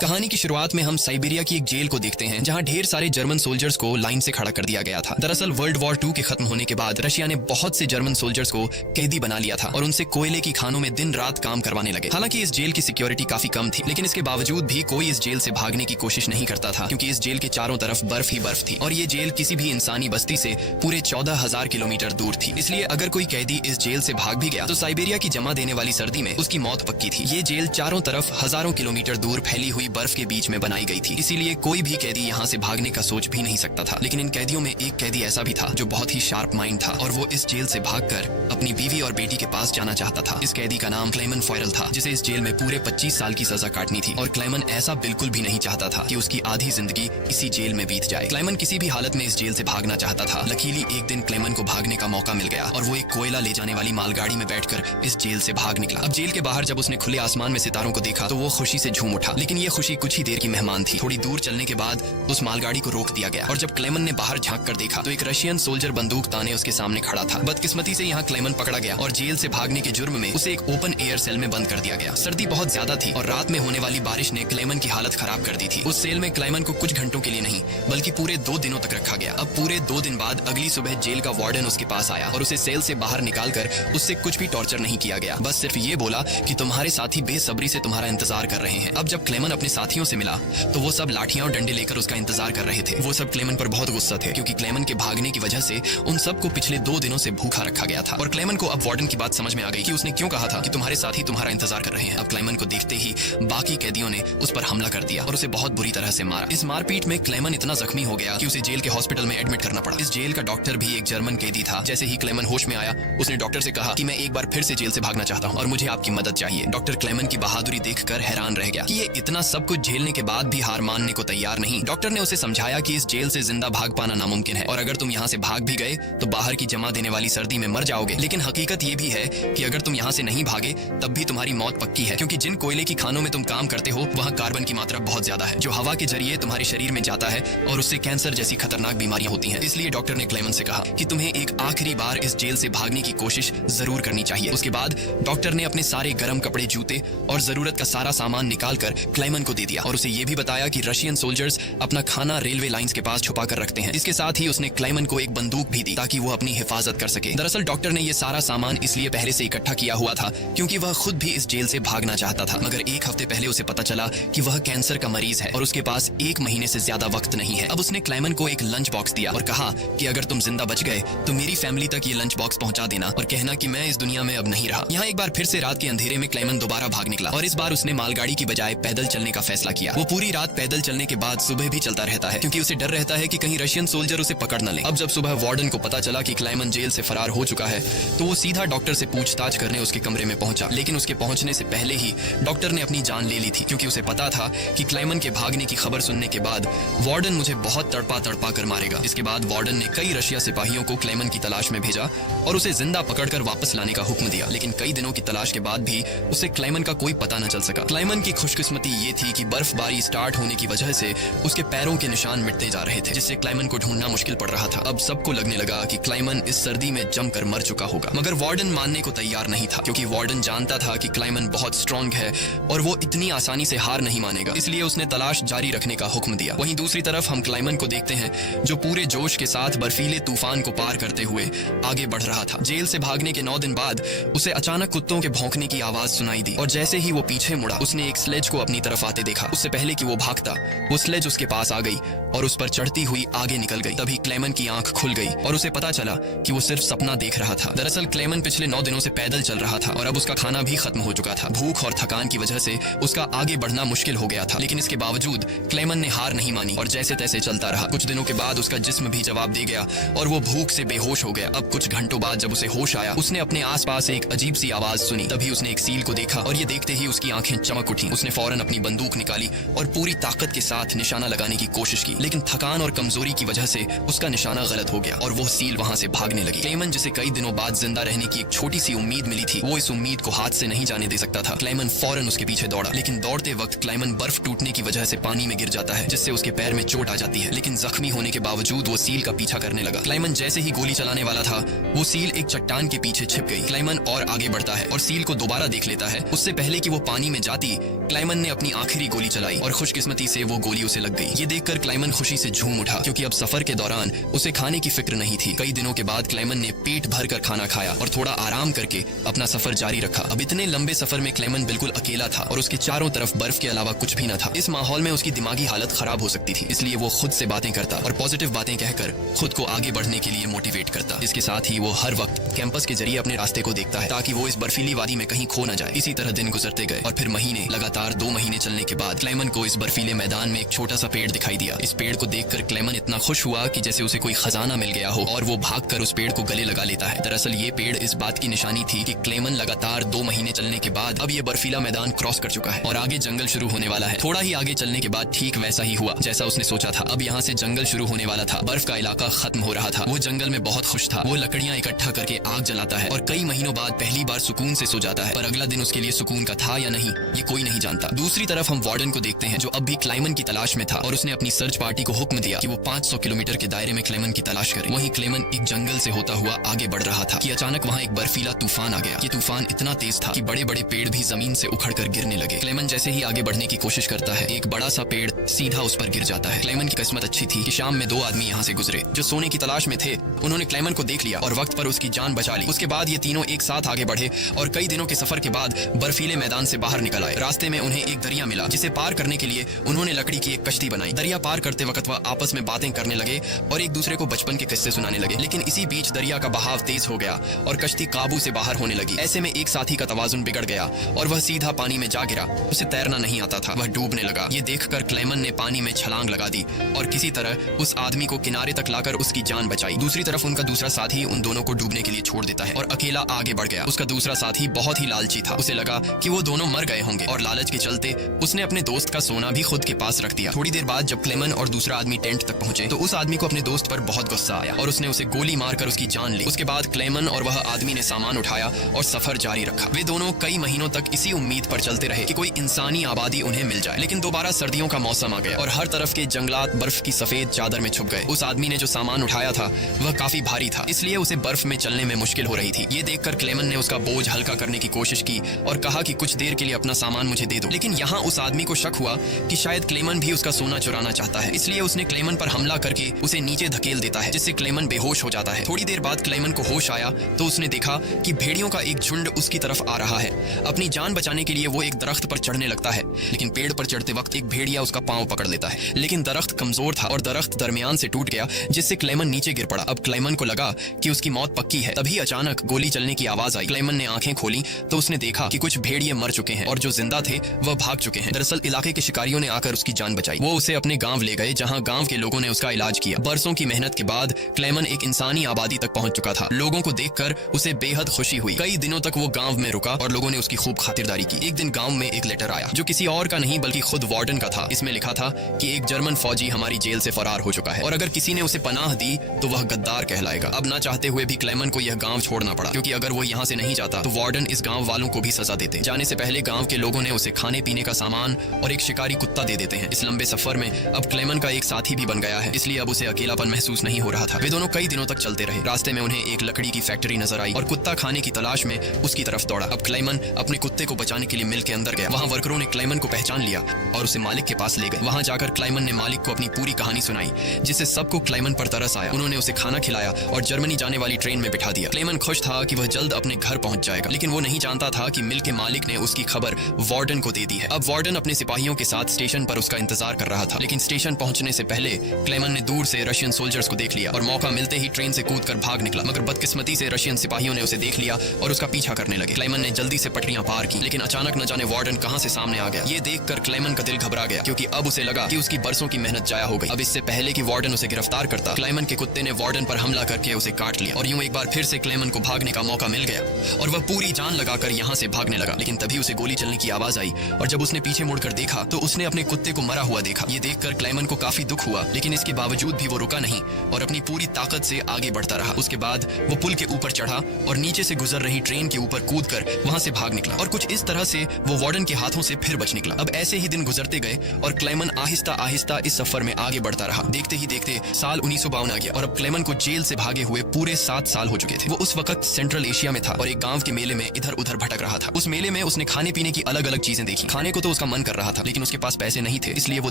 कहानी की शुरुआत में हम साइबेरिया की एक जेल को देखते हैं जहां ढेर सारे जर्मन सोल्जर्स को लाइन से खड़ा कर दिया गया था। दरअसल वर्ल्ड वॉर 2 के खत्म होने के बाद रशिया ने बहुत से जर्मन सोल्जर्स को कैदी बना लिया था और उनसे कोयले की खानों में दिन रात काम करवाने लगे। हालांकि इस जेल की सिक्योरिटी काफी कम थी, लेकिन इसके बावजूद भी कोई इस जेल से भागने की कोशिश नहीं करता था क्योंकि इस जेल के चारों तरफ बर्फ ही बर्फ थी और ये जेल किसी भी इंसानी बस्ती से पूरे 14,000 किलोमीटर दूर थी। इसलिए अगर कोई कैदी इस जेल से भाग भी गया तो साइबेरिया की जमा देने वाली सर्दी में उसकी मौत पक्की थी। ये जेल चारों तरफ हजारों किलोमीटर दूर फैली हुई बर्फ के बीच में बनाई गई थी, इसीलिए कोई भी कैदी यहाँ से भागने का सोच भी नहीं सकता था। लेकिन इन कैदियों में एक कैदी ऐसा भी था जो बहुत ही शार्प माइंड था और वो इस जेल से भागकर अपनी बीवी और बेटी के पास जाना चाहता था। इस कैदी का नाम क्लेमन फॉयरल था, जिसे इस जेल में पूरे 25 साल की सजा काटनी थी और क्लेमन ऐसा बिल्कुल भी नहीं चाहता था कि उसकी आधी जिंदगी इसी जेल में बीत जाए। क्लेमन किसी भी हालत में इस जेल से भागना चाहता था। लकीली एक दिन क्लेमन को भागने का मौका मिल गया और वो एक कोयला ले जाने वाली मालगाड़ी में बैठकर इस जेल से भाग निकला। अब जेल के बाहर जब उसने खुले आसमान में सितारों को देखा तो वो खुशी से झूम उठा, लेकिन ये खुशी कुछ ही देर की मेहमान थी। थोड़ी दूर चलने के बाद उस मालगाड़ी को रोक दिया गया और जब क्लेमन ने बाहर झांक कर देखा तो एक रशियन सोल्जर बंदूक ताने उसके सामने खड़ा था। बदकिस्मती से यहाँ क्लेमन पकड़ा गया और जेल से भागने के जुर्म में उसे एक ओपन एयर सेल में बंद कर दिया गया। सर्दी बहुत ज्यादा थी और रात में होने वाली बारिश ने क्लेमन की हालत खराब कर दी थी। उस सेल में क्लेमन को कुछ घंटों के लिए नहीं बल्कि पूरे 2 दिनों तक रखा गया। अब पूरे 2 दिन बाद अगली सुबह जेल का वार्डन उसके पास आया और उसे सेल से बाहर निकालकर उससे कुछ भी टॉर्चर नहीं किया गया। बस सिर्फ ये बोला कि तुम्हारे साथी बेसब्री से तुम्हारा इंतजार कर रहे हैं। अब जब क्लेमन अपने साथियों से मिला तो वो सब लाठियां और डंडे लेकर उसका इंतजार कर रहे थे। वो सब क्लेमन पर बहुत गुस्सा थे क्योंकि क्लेमन के भागने की वजह से उन सबको पिछले 2 दिनों से भूखा रखा गया था। और क्लेमन को अब वार्डन की बात समझ में आ गई कि उसने क्यों कहा था कि तुम्हारे साथी तुम्हारा इंतजार कर रहे हैं। अब क्लेमन को देखते ही बाकी कैदियों ने उस पर हमला कर दिया और उसे बहुत बुरी तरह से मारा। इस मारपीट में क्लेमन इतना जख्मी हो गया कि उसे जेल के हॉस्पिटल में एडमिट करना पड़ा। इस जेल का डॉक्टर भी एक जर्मन कैदी था। जैसे ही क्लेमन होश में आया उसने डॉक्टर से कहा कि मैं एक बार फिर से जेल से भागना चाहता हूँ और मुझे आपकी मदद चाहिए। डॉक्टर क्लेमन की बहादुरी देखकर हैरान रह गया कि ये इतना सब कुछ झेलने के बाद भी हार मानने को तैयार नहीं। डॉक्टर ने उसे समझाया कि इस जेल से जिंदा भाग पाना नामुमकिन है और अगर तुम यहाँ से भाग भी गए तो बाहर की जमा देने वाली सर्दी में मर जाओगे। लेकिन हकीकत ये भी है कि अगर तुम यहाँ से नहीं भागे तब भी तुम्हारी मौत पक्की है, क्योंकि जिन कोयले की खानों में तुम काम करते हो वहाँ कार्बन की मात्रा बहुत ज्यादा है जो हवा के जरिए तुम्हारे शरीर में जाता है और उससे कैंसर जैसी खतरनाक बीमारियां होती हैं। इसलिए डॉक्टर ने क्लेमन से कहा कि तुम्हें एक आखिरी बार इस जेल से भागने की कोशिश जरूर करनी चाहिए। उसके बाद डॉक्टर ने अपने सारे गर्म कपड़े, जूते और जरूरत का सारा सामान निकालकर क्लेमन को दे दिया और उसे ये भी बताया कि रशियन सोल्जर्स अपना खाना रेलवे लाइंस के पास छुपा कर रखते हैं। इसके साथ ही उसने क्लेमन को एक बंदूक भी दी ताकि वो अपनी हिफाजत कर सके। दरअसल डॉक्टर ने ये सारा सामान इसलिए पहले से इकट्ठा किया हुआ था क्योंकि वह खुद भी इस जेल से भागना चाहता था, मगर एक हफ्ते पहले उसे पता चला कि वह कैंसर का मरीज है और उसके पास 1 महीने से ज्यादा वक्त नहीं है। अब उसने क्लेमन को एक लंच बॉक्स दिया और कहा कि अगर तुम जिंदा बच गए तो मेरी फैमिली तक ये लंच बॉक्स पहुंचा देना और कहना कि मैं इस दुनिया में अब नहीं रहा। यहाँ एक बार फिर से रात के अंधेरे में क्लेमन दोबारा भाग निकला और इस बार उसने मालगाड़ी की बजाय पैदल चलने का फैसला किया। वो पूरी रात पैदल चलने के बाद सुबह भी चलता रहता है क्योंकि उसे डर रहता है कि कहीं रशियन सोल्जर उसे पकड़ न ले। अब जब सुबह वार्डन को पता चला कि क्लेमन जेल से फरार हो चुका है तो वो सीधा डॉक्टर से पूछताछ करने उसके कमरे में पहुंचा, लेकिन उसके पहुंचने से पहले ही डॉक्टर ने अपनी जान ले ली थी क्योंकि उसे पता था कि क्लेमन के भागने की खबर सुनने के बाद वार्डन मुझे बहुत तड़पा तड़पा कर मारेगा। इसके बाद वार्डन ने कई रशिया सिपाहियों को क्लेमन की तलाश में भेजा और उसे जिंदा पकड़कर वापस लाने का हुक्म दिया, लेकिन कई दिनों की तलाश के बाद भी उसे क्लेमन का कोई पता न चल सका। क्लेमन की खुशकिस्मती ये थी कि बर्फबारी स्टार्ट होने की वजह से उसके पैरों के निशान मिटते जा रहे थे, जिससे क्लेमन को ढूंढना मुश्किल पड़ रहा था। अब सबको लगने लगा कि क्लेमन इस सर्दी में जमकर मर चुका होगा, मगर वार्डन मानने को तैयार नहीं था क्योंकि वार्डन जानता था कि क्लेमन बहुत स्ट्रांग है और वो इतनी आसानी से हार नहीं मानेगा, इसलिए उसने तलाश जारी रखने का हुक्म दिया। वहीं दूसरी तरफ हम क्लेमन को देखते हैं जो पूरे जोश के साथ बर्फीले तूफान को पार करते हुए आगे बढ़ रहा था। जेल से भागने के 9 दिन बाद उसे अचानक कुत्तों के भौंकने की आवाज सुनाई दी और जैसे ही वो पीछे मुड़ा उसने एक स्लेज को अपनी तरफ आते देखा। उससे पहले कि वो भागता वो स्लेज उसके पास आ गई और उस पर चढ़ती हुई आगे निकल गई। तभी क्लेमन की आंख खुल गई और उसे पता चला कि वो सिर्फ सपना देख रहा था। दरअसल क्लेमन पिछले 9 दिनों से पैदल चल रहा था और अब उसका खाना भी खत्म हो चुका था। भूख और थकान की वजह से उसका आगे बढ़ना मुश्किल हो गया था, लेकिन इसके बावजूद क्लेमन ने हार नहीं मानी और जैसे तैसे चलता रहा। कुछ दिनों के बाद उसका जिस्म भी जवाब दे गया और वो भूख से बेहोश हो गया। अब कुछ घंटों बाद जब उसे होश आया उसने अपने आसपास एक अजीब सी आवाज सुनी। तभी उसने एक सील को देखा और ये देखते ही उसकी आंखें चमक उठी। उसने फौरन अपनी बंदूक निकाली और पूरी ताकत के साथ निशाना लगाने की कोशिश की, लेकिन थकान और कमजोरी की वजह से उसका निशाना गलत हो गया और वो सील वहां से भागने लगी। क्लेमन जिसे कई दिनों बाद जिंदा रहने की एक छोटी सी उम्मीद मिली थी वो इस उम्मीद को हाथ से नहीं जाने दे सकता था। क्लेमन फौरन उसके पीछे दौड़ा, लेकिन दौड़ते वक्त क्लेमन बर्फ टूटने की वजह से पानी में गिर जाता है जिससे उसके पैर में चोट आ जाती है, लेकिन जख्मी होने के बावजूद वो सील का पीछा करने लगा। क्लेमन जैसे ही गोली चलाने वाला था वो सील एक चट्टान के पीछे छिप गई। क्लेमन और आगे बढ़ता है और सील को दोबारा देख लेता है। उससे पहले कि वो पानी में जाती क्लेमन ने अपनी आखिरी गोली चलाई और खुशकिस्मती से वो गोली उसे लग गई। ये देखकर क्लाइमन खुशी से झूम उठा क्योंकि अब सफर के दौरान उसे खाने की फिक्र नहीं थी। कई दिनों के बाद क्लाइमन ने पेट भर कर खाना खाया और थोड़ा आराम करके अपना सफर जारी रखा। अब इतने लंबे सफर में क्लाइमन बिल्कुल अकेला था और उसके चारों तरफ बर्फ के अलावा कुछ भी न था। इस माहौल में उसकी दिमागी हालत खराब हो सकती थी, इसलिए वो खुद से बातें करता और पॉजिटिव बातें कहकर खुद को आगे बढ़ने के लिए मोटिवेट करता। इसके साथ ही वो हर वक्त कैंपस के जरिए अपने रास्ते को देखता है ताकि वो इस बर्फीली वादी में कहीं खो न जाए। इसी तरह दिन गुजरते गए और फिर महीने, लगातार 2 महीने चलने के बाद क्लाइमन को इस बर्फीले मैदान में एक छोटा सा पेड़ दिखाई दिया। इस पेड़ को देखकर क्लाइमन इतना खुश हुआ कि जैसे उसे कोई खजाना मिल गया हो और वो भागकर उस पेड़ को गले लगा लेता है। दरअसल ये पेड़ इस बात की निशानी थी कि क्लाइमन लगातार 2 महीने चलने के बाद अब ये बर्फीला मैदान क्रॉस कर चुका है और आगे जंगल शुरू होने वाला है। थोड़ा ही आगे चलने के बाद ठीक वैसा ही हुआ जैसा उसने सोचा था। अब यहाँ से जंगल शुरू होने वाला था। बर्फ का इलाका खत्म हो रहा था। वो जंगल में बहुत खुश था। वो लकड़ियां इकट्ठा करके आग जलाता है और कई महीनों बाद पहली बार सुकून से सो जाता है। पर अगला दिन उसके लिए सुकून का था या नहीं, ये कोई नहीं जानता। दूसरी तरफ हम वार्डन को देखते हैं जो अब भी क्लाइमन की तलाश में था और उसने अपनी सर्च पार्टी को हुक्म दिया कि वो 500 किलोमीटर के दायरे में क्लाइमन की तलाश करे। वहीं क्लाइमन एक जंगल से होता हुआ आगे बढ़ रहा था कि अचानक वहाँ एक बर्फीला तूफान आ गया। ये तूफान इतना तेज था कि बड़े बड़े पेड़ भी जमीन से उखड़कर गिरने लगे। क्लाइमन जैसे ही आगे बढ़ने की कोशिश करता है, एक बड़ा सा पेड़ सीधा उस पर गिर जाता है। क्लाइमन की किस्मत अच्छी थी कि शाम में 2 आदमी यहाँ से गुजरे जो सोने की तलाश में थे। उन्होंने क्लाइमन को देख लिया और वक्त पर उसकी जान बचा ली। उसके बाद ये तीनों एक साथ आगे बढ़े और कई दिनों के सफर के बाद बर्फीले मैदान से बाहर निकल आए। रास्ते में उन्हें एक दरिया मिला जिसे पार करने के लिए उन्होंने लकड़ी की एक कश्ती बनाई। दरिया पार करते वक्त वह आपस में बातें करने लगे और एक दूसरे को बचपन के किस्से सुनाने लगे। लेकिन इसी बीच दरिया का बहाव तेज हो गया और कश्ती काबू से बाहर होने लगी। ऐसे में एक साथी का तवाजुन बिगड़ गया और वह सीधा पानी में जा गिरा। उसे तैरना नहीं आता था, वह डूबने लगा। ये देखकर क्लाइमन ने पानी में छलांग लगा दी और किसी तरह उस आदमी को किनारे तक लाकर उसकी जान बचाई। दूसरी तरफ उनका दूसरा साथी उन दोनों को डूबने के लिए छोड़ देता है और अकेला आगे बढ़ गया। उसका दूसरा साथी बहुत ही लालची था। उसे लगा कि वो दोनों मर गए होंगे और लालच के चलते उसने अपने दोस्त का सोना भी खुद के पास रख दिया। थोड़ी देर बाद जब क्लेमन और दूसरा आदमी टेंट तक पहुंचे तो उस आदमी को अपने दोस्त पर बहुत गुस्सा आया और उसने उसे गोली मारकर उसकी जान ली। उसके बाद क्लेमन और वह आदमी ने सामान उठाया और सफर जारी रखा। वे दोनों कई महीनों तक इसी उम्मीद पर चलते रहे कि कोई इंसानी आबादी उन्हें मिल जाए। लेकिन दोबारा सर्दियों का मौसम आ गया और हर तरफ के जंगलात बर्फ की सफेद चादर में छुप गए। उस आदमी ने जो सामान उठाया था वह काफी भारी था, इसलिए उसे बर्फ में चलने में मुश्किल हो रही थी। ये देखकर क्लेमन ने उसका बोझ हल्का करने की कोशिश की और कहा कि कुछ देर के लिए अपना सामान मुझे दे दो। लेकिन यहाँ उस आदमी को शक हुआ कि शायद क्लेमन भी उसका सोना चुराना चाहता है, इसलिए उसने क्लेमन पर हमला करके उसे नीचे धकेल देता है, जिससे क्लेमन बेहोश हो जाता है। थोड़ी देर बाद क्लेमन को होश आया तो उसने देखा कि भेड़ियों का एक झुंड उसकी तरफ आ रहा है। अपनी जान बचाने के लिए वो एक दरख्त पर चढ़ने लगता है, लेकिन पेड़ पर चढ़ते वक्त एक भेड़िया उसका पांव पकड़ लेता है। लेकिन दरख्त कमजोर था और दरख्त दरमियान से टूट गया, जिससे क्लेमन नीचे गिर पड़ा। अब क्लेमन को लगा कि उसकी मौत पक्की है। तभी अचानक गोली चलने की आवाज आई। क्लेमन ने आंखें खोली तो उसने देखा कि कुछ भेड़िए मर चुके हैं और जो जिंदा थे वह भाग चुके हैं। दरअसल इलाके के शिकारियों ने आकर उसकी जान बचाई। वो उसे अपने गांव ले गए, जहां गांव के लोगों ने उसका इलाज किया। बरसों की मेहनत के बाद क्लेमन एक इंसानी आबादी तक पहुंच चुका था। लोगों को देखकर उसे बेहद खुशी हुई। कई दिनों तक वो गांव में रुका और लोगों ने उसकी खूब खातिरदारी की। एक दिन गांव में एक लेटर आया जो किसी और का नहीं बल्कि खुद वार्डन का था। इसमें लिखा था कि एक जर्मन फौजी हमारी जेल से फरार हो चुका है और अगर किसी ने उसे पनाह दी तो वह गद्दार कहलाएगा। अब ना चाहते हुए भी क्लेमन को यह गांव छोड़ना पड़ा, क्योंकि अगर वो यहाँ से नहीं जाता तो वार्डन इस गांव वालों को भी सजा देते। जाने से पहले गांव के लोगों ने उसे खाने पीने का सामान और एक शिकारी कुत्ता दे देते हैं। इस लंबे सफर में अब क्लेमन का एक साथी भी बन गया है, इसलिए अब उसे अकेलापन महसूस नहीं हो रहा था। वे दोनों कई दिनों तक चलते रहे। रास्ते में उन्हें एक लकड़ी की फैक्ट्री नजर आई और कुत्ता खाने की तलाश में उसकी तरफ दौड़ा। अब क्लेमन अपने कुत्ते को बचाने के लिए मिल के अंदर गया। वहाँ वर्करों ने क्लेमन को पहचान लिया और उसे मालिक के पास ले गए। वहाँ जाकर क्लेमन ने मालिक को अपनी पूरी कहानी सुनाई, जिससे सबको क्लेमन पर तरस आया। उन्होंने उसे खाना खिलाया और जर्मनी जाने वाली ट्रेन में बिठा दिया। क्लेमन खुश था कि वह जल्द अपने घर पहुंच जाएगा, लेकिन वो नहीं जानता था कि मिल के मालिक ने उसकी खबर वार्डन को दे दी है। अब वार्डन अपने सिपाहियों के साथ स्टेशन पर उसका इंतजार कर रहा था, लेकिन स्टेशन पहुंचने से पहले क्लेमन ने दूर से रशियन सोल्जर्स को देख लिया और मौका मिलते ही ट्रेन से कूदकर भाग निकला। मगर बदकिस्मती से रशियन सिपाहियों ने उसे देख लिया और उसका पीछा करने लगे। क्लेमन ने जल्दी से पटरियां पार की, लेकिन अचानक न जाने वार्डन कहां से सामने आ गया। ये देखकर क्लेमन का दिल घबरा गया, क्योंकि अब उसे लगा कि उसकी बरसों की मेहनत जाया हो गई। अब इससे पहले कि वार्डन उसे गिरफ्तार करता, क्लेमन के कुत्ते ने वार्डन पर हमला करके उसे काट लिया और यूं एक बार फिर से क्लेमन को भागने का मौका मिल गया और वह पूरी जान लगाकर यहाँ से भागने लगा। लेकिन तभी उसे गोली चलने की आवाज आई और जब उसने पीछे मुड़कर देखा तो उसने अपने कुत्ते को मरा हुआ देखा। ये देखकर क्लेमन को काफी दुख हुआ, लेकिन इसके बावजूद भी वो रुका नहीं और अपनी पूरी ताकत से आगे बढ़ता रहा। उसके बाद वो पुल के ऊपर चढ़ा और नीचे से गुजर रही ट्रेन के ऊपर कूदकर वहां से भाग निकला और कुछ इस तरह से वो वार्डन के हाथों से फिर बच निकला। अब ऐसे ही दिन गुजरते गए और क्लेमन आहिस्ता आहिस्ता इस सफर में आगे बढ़ता रहा। देखते ही देखते साल 1952 आ गया और अब क्लेमन को जेल से भागे हुए पूरे 7 साल हो चुके थे। वो उस वक्त सेंट्रल एशिया में था और एक गांव के मेले में इधर उधर भटक रहा था। उस मेले में उसने खाने पीने की अलग अलग चीजें देखी। खाने को तो उसका मन कर रहा था, लेकिन उसके पास पैसे नहीं थे, इसलिए वो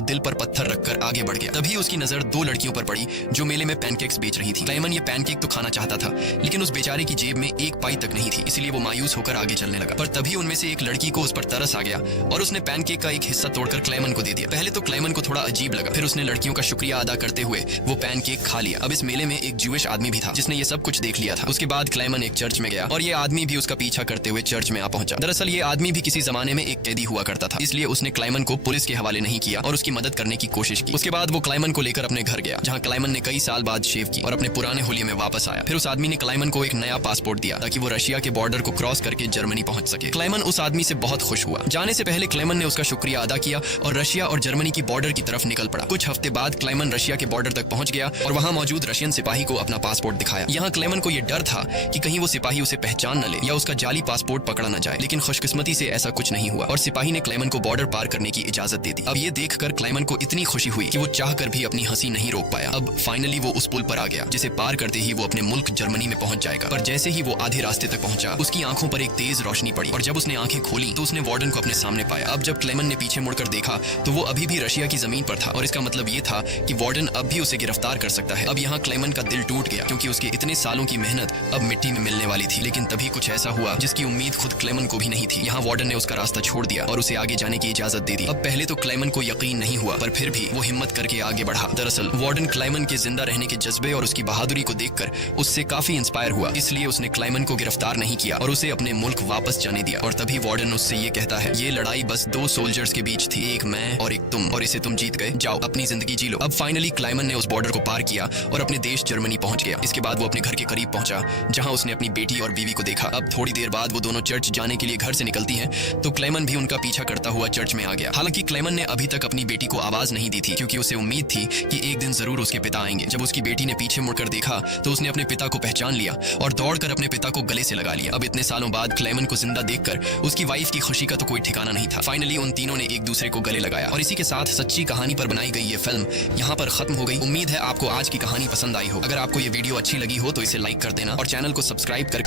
दिल पर पत्थर रखकर आगे बढ़ गया। तभी उसकी नजर दो लड़कियों पर पड़ी जो मेले में पैनकेक्स बेच रही थी। क्लाइमन ये पैनकेक तो खाना चाहता था, लेकिन उस बेचारे की जेब में एक पाई तक नहीं थी, इसलिए वो मायूस होकर आगे चलने लगा। पर तभी उनमें से एक लड़की को उस पर तरस आ गया और उसने पैनकेक का एक हिस्सा तोड़कर क्लाइमन को दे दिया। पहले तो क्लाइमन को थोड़ा अजीब लगा, फिर उसने लड़कियों का शुक्रिया अदा करते हुए वो पैनकेक खा लिया। अब इस मेले में एक ज्यूइश आदमी भी था जिसने ये सब कुछ देख लिया था। उसके बाद क्लाइमन एक चर्च में गया और ये आदमी भी उसका पीछा करते हुए चर्च में आ पहुंचा। दरअसल ये आदमी भी किसी जमाने में एक कैदी हुआ करता था, इसलिए उसने क्लाइमन को पुलिस के हवाले नहीं किया और उसकी मदद करने की कोशिश की। उसके बाद वो क्लाइमन को लेकर अपने घर गया, जहां क्लाइमन ने कई साल बाद शेव की और अपने पुराने हुलिये में वापस आया। फिर उस आदमी ने क्लाइमन को एक नया पासपोर्ट दिया ताकि वो रशिया के बॉर्डर को क्रॉस करके जर्मनी पहुंच सके। क्लाइमन उस आदमी से बहुत खुश हुआ। जाने से पहले क्लाइमन ने उसका शुक्रिया अदा किया और रशिया और जर्मनी की बॉर्डर की तरफ निकल पड़ा। कुछ हफ्ते बाद क्लाइमन रशिया के बॉर्डर तक पहुंच गया और वहां मौजूद रशियन सिपाही को अपना पासपोर्ट दिखाया। यहाँ क्लाइमन को यह डर था कि कहीं वो सिपाही उसे पहचान न ले या उसका जाली पासपोर्ट पकड़ा न जाए, लेकिन खुशकिस्मती से ऐसा कुछ नहीं हुआ और सिपाही ने क्लाइमन को बॉर्डर पार करने की इजाजत दे दी। अब ये देखकर क्लाइमन को इतनी खुशी हुई कि वो चाहकर भी अपनी हंसी नहीं रोक पाया। अब फाइनली वो उस पुल पर आ गया जिसे पार करते ही वो अपने मुल्क जर्मनी में पहुंच जाएगा। पर जैसे ही वो आधे रास्ते तक पहुंचा, उसकी आंखों पर एक तेज रोशनी पड़ी और जब उसने आंखें खोली तो उसने वार्डन को अपने सामने पाया। अब जब क्लेमन ने पीछे मुड़कर देखा तो वो अभी भी रशिया की जमीन पर था और इसका मतलब ये था कि वार्डन अब भी उसे गिरफ्तार कर सकता है। अब यहाँ क्लेमन का दिल टूट गया क्योंकि उसके इतने सालों की मेहनत अब मिट्टी में मिलने वाली थी। लेकिन तभी कुछ ऐसा हुआ जिसकी उम्मीद खुद क्लेमन को भी नहीं थी। यहाँ वार्डन ने उसका रास्ता छोड़ दिया और उसे आगे जाने की इजाजत दे दी। अब पहले तो क्लेमन को यकीन नहीं हुआ, पर फिर भी वो हिम्मत करके आगे बढ़ा। दरअसल वार्डन क्लेमन के जिंदा रहने के जज्बे और उसकी बहादुरी को देखकर उससे काफी इंस्पायर हुआ, इसलिए उसने क्लेमन को गिरफ्तार नहीं किया और उसे अपने मुल्क वापस जाने दिया। और तभी वार्डन उससे ये कहता है, ये लड़ाई बस दो सोल्जर्स के बीच थी, एक मैं और एक तुम, और इसे तुम जीत गए, जाओ अपनी जिंदगी जी लो। अब फाइनली क्लेमन ने उस बॉर्डर को पार किया और अपने देश जर्मनी पहुंच गया। इसके बाद वो अपने घर के करीब पहुंचा जहां उसने अपनी बेटी और बीवी को देखा। अब थोड़ी देर बाद वो दोनों चर्च जाने के लिए घर से निकलती हैं तो क्लेमन भी उनका पीछा करता हुआ चर्च में आ गया। हालांकि क्लेमन ने अभी तक अपनी बेटी को आवाज नहीं दी थी क्योंकि उसे उम्मीद थी कि एक दिन जरूर उसके पिता आएंगे। जब उसकी बेटी ने पीछे मुड़कर देखा तो उसने अपने पिता को पहचान लिया और दौड़कर अपने पिता को गले से लगा लिया। अब इतने सालों बाद क्लेमन को जिंदा देखकर उसकी वाइफ की खुशी का तो कोई ठिकाना नहीं था। फाइनली उन तीनों ने एक दूसरे को गले लगाया और इसी के साथ सच्ची कहानी पर बनाई गई ये फिल्म यहाँ पर खत्म हो गई। उम्मीद है आपको आज की कहानी पसंद आई हो। अगर आपको ये वीडियो अच्छी लगी हो तो इसे लाइक कर देना और चैनल को सब्सक्राइब कर